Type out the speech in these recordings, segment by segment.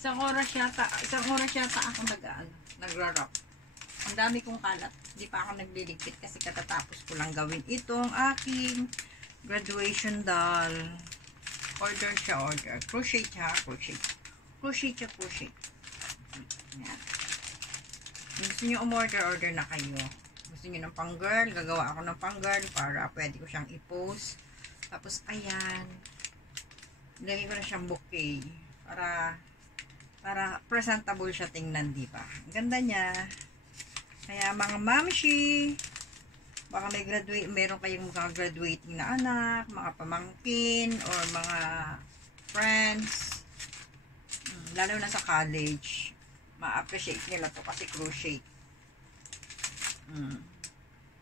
Isang oras yata ako nagra-wrap. Ang dami kong kalat. Hindi pa ako nagliligpit kasi katatapos ko lang gawin itong aking graduation doll. Order siya, order. Crochet siya, crochet. Crochet siya, crochet. Yan. Kung gusto nyo umorder, order na kayo. Gusto nyo ng pang girl, gagawa ako ng pang girl para pwede ko siyang i-post. Tapos, ayan. Lagay ko na siyang bouquet. Para presentable siya tingnan, di ba? Ang ganda niya. Kaya mga mamshi, baka meron kayong mga graduating na anak, mga pamangkin, or mga friends, lalo na sa college, ma-appreciate nila to kasi crochet.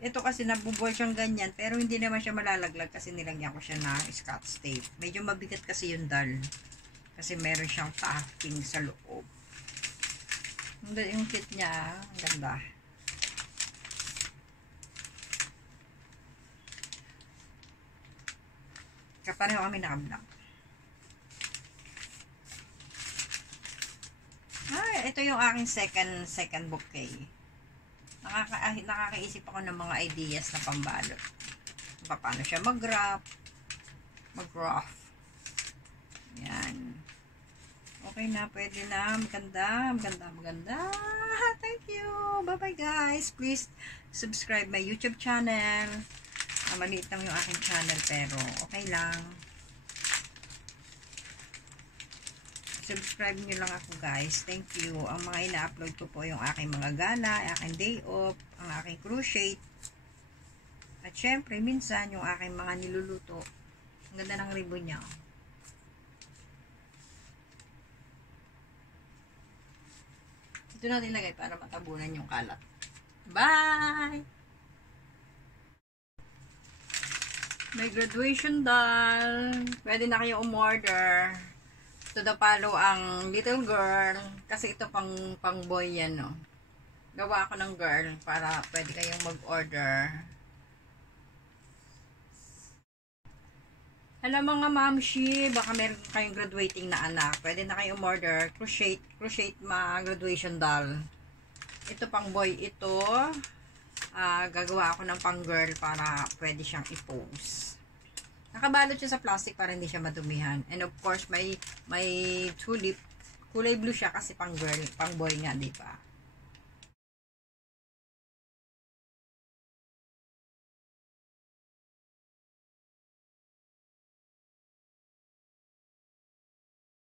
Ito kasi nabubuhay siyang ganyan, pero hindi naman siya malalaglag kasi nilagyan ko siya ng Scotch tape. Medyo mabigat kasi yung doll. Kasi meron siyang tacking sa loob. Yung kit niya, ang ganda. Kapareho kami nakablak. Ito yung aking second bouquet. Nakakaisip ako ng mga ideas na pambalot. Paano siya mag-wrap. Yan. Okay na, pwede na. Maganda. Thank you. Bye-bye guys. Please subscribe my YouTube channel. Maliit lang yung aking channel pero okay lang. Subscribe nyo lang ako guys. Thank you. Ang mga ina-upload ko po yung aking mga gala, aking day off, ang aking crochet. At syempre, minsan yung aking mga niluluto. Ang ganda ng ribbon niya. Ito natin lagay para matabunan yung kalat. Bye! May graduation doll. Pwede na kayo umorder. To the palo ang little girl. Kasi ito pang boy yan, no. Gawa ako ng girl para pwede kayong mag-order. Hello mga mamshi. Baka meron kayong graduating na anak. Pwede na kayong umorder. Crochet graduation doll. Ito pang boy ito. Gagawa ako ng pang girl para pwede siyang i-pose. Nakabalot siya sa plastic para hindi siya madumihan. And of course, may tulip. Kulay blue siya kasi pang girl, pang boy nga, di ba?